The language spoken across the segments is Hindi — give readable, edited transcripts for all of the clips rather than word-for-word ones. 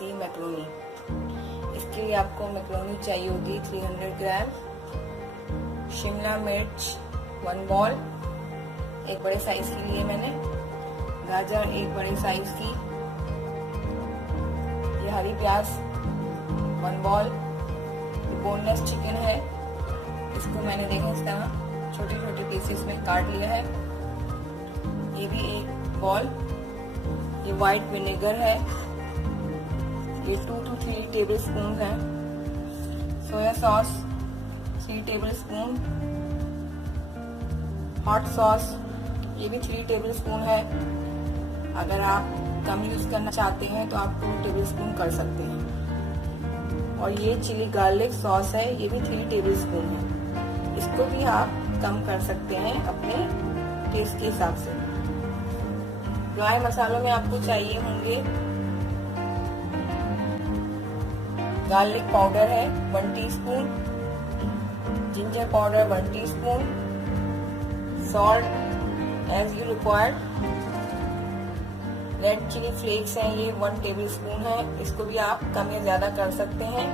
Spicy macaroni. इसके लिए आपको मैक्रोनी चाहिए होगी 300 ग्राम, शिमला मिर्च 1 बॉल, एक बड़े साइज की लिए मैंने, गाजर एक बड़े साइज की, ये हरी प्याज 1 बॉल, बोनलेस चिकन है, इसको मैंने देखा इस तरह छोटे छोटे पीसेस में काट लिया है, ये भी 1 बॉल, ये व्हाइट विनेगर है, ये 2 to 3 टेबल स्पून है, soya sauce 3 table spoon, hot sauce ये भी 3 टेबल स्पून है। अगर आप कम यूज करना चाहते हैं तो आप 2 टेबल स्पून कर सकते हैं। और ये चिली गार्लिक सॉस है, ये भी 3 टेबल स्पून है, इसको भी आप कम कर सकते हैं अपने टेस्ट के हिसाब से। ड्राई मसालों में आपको चाहिए होंगे गार्लिक पाउडर है 1 teaspoon, ginger powder 1 teaspoon, salt as you required, red chilli flakes हैं ये 1 टेबल स्पून है, इसको भी आप कम या ज्यादा कर सकते हैं।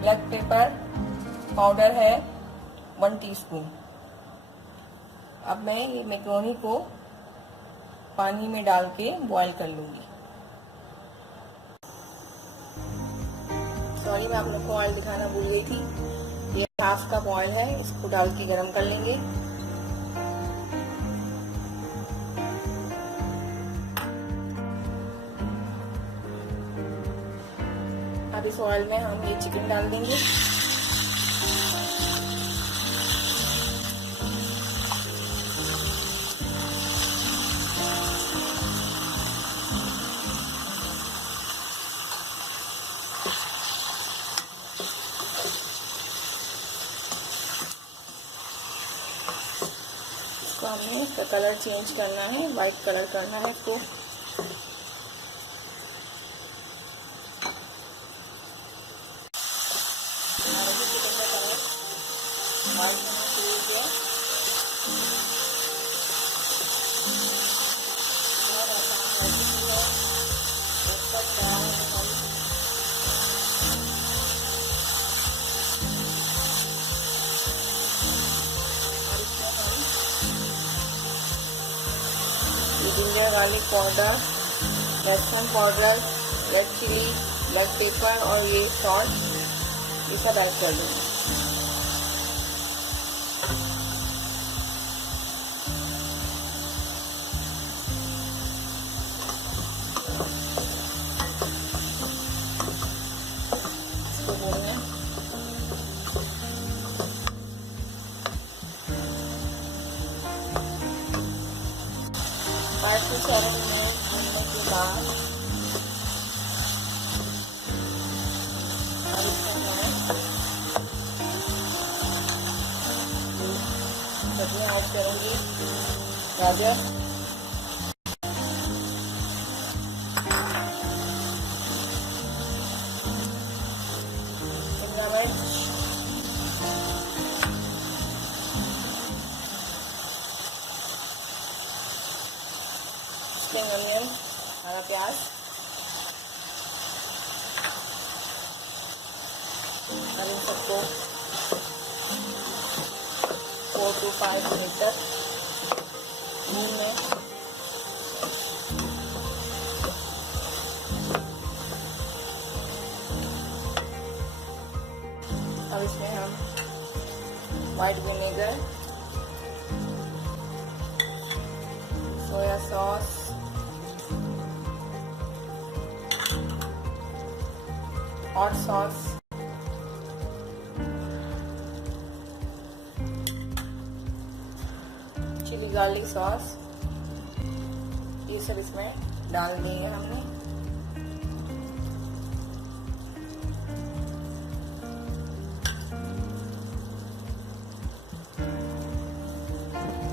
ब्लैक पेपर पाउडर है 1 टीस्पून। अब मैं ये मैक्रोनी को पानी में डाल के बॉईल कर लूंगी। सॉरी, मैं आप लोग को ऑयल दिखाना भूल गई थी। ये 1/2 कप ऑयल है, इसको डाल के गरम कर लेंगे। अब इस ऑयल में हम ये चिकन डाल देंगे। इसको हमें इसका कलर चेंज करना है, वाइट कलर करना है इसको। जिंजर गार्लिक पाउडर, लहसुन powder, red chilli, black pepper और ये सॉल्ट, ये सब ऐड कर दूँगी। इसको भूनना 5 से 7 मिनट भूनने के बाद अब इसमें मैं सब्जियाँ ऐड करूँगी। गाजर, शिमला मिर्च, स्प्रिंग अनियन, हरा प्याज, और इन सबको 4 to 5 मिनट तक भूनना है। अब इसमें हम white vinegar, soya sauce, hot sauce, chilli garlic sauce, ये सब इसमें डाल दिए हमने।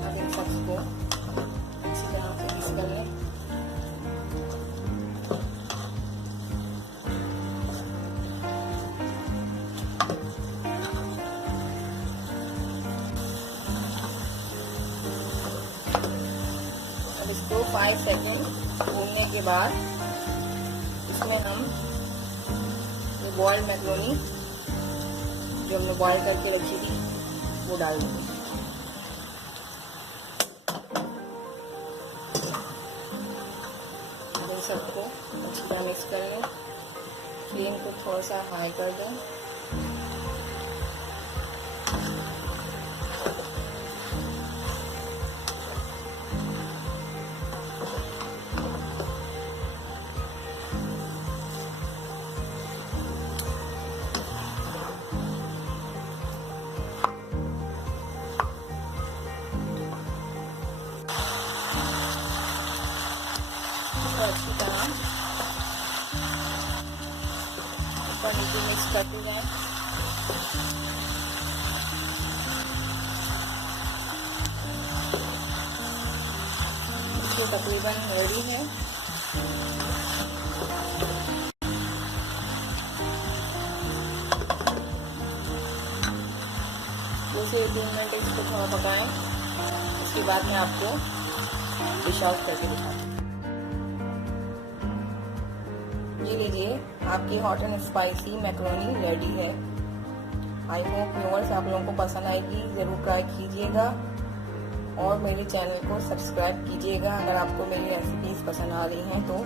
अब इन सबको अच्छी तरह से मिक्स कर लें। अब इसको 5 सेकेंड भूनने के बाद इसमें हम इसमें बॉइल्ड मैक्रोनी जो हमने बॉयल करके रखी थी वो डाल दूंगी। इन सबको अच्छी तरह मिक्स कर लें। फ्लेम को थोड़ा सा हाई कर दें। अच्छी तरह ऊपर नीचे मिक्स करते जाएं। ये तकरीबन रेडी है। दो से 3 मिनट इसको थोड़ा पकाएं। इसके बाद मैं आपको डिश आउट करके दिखाऊंगी। ये लीजिए, आपकी hot and spicy macaroni ready है। आई होप व्यूअर्स आप लोगों को पसंद आएगी। ज़रूर ट्राई कीजिएगा और मेरे चैनल को सब्सक्राइब कीजिएगा अगर आपको मेरी रेसिपीज़ पसंद आ रही हैं तो।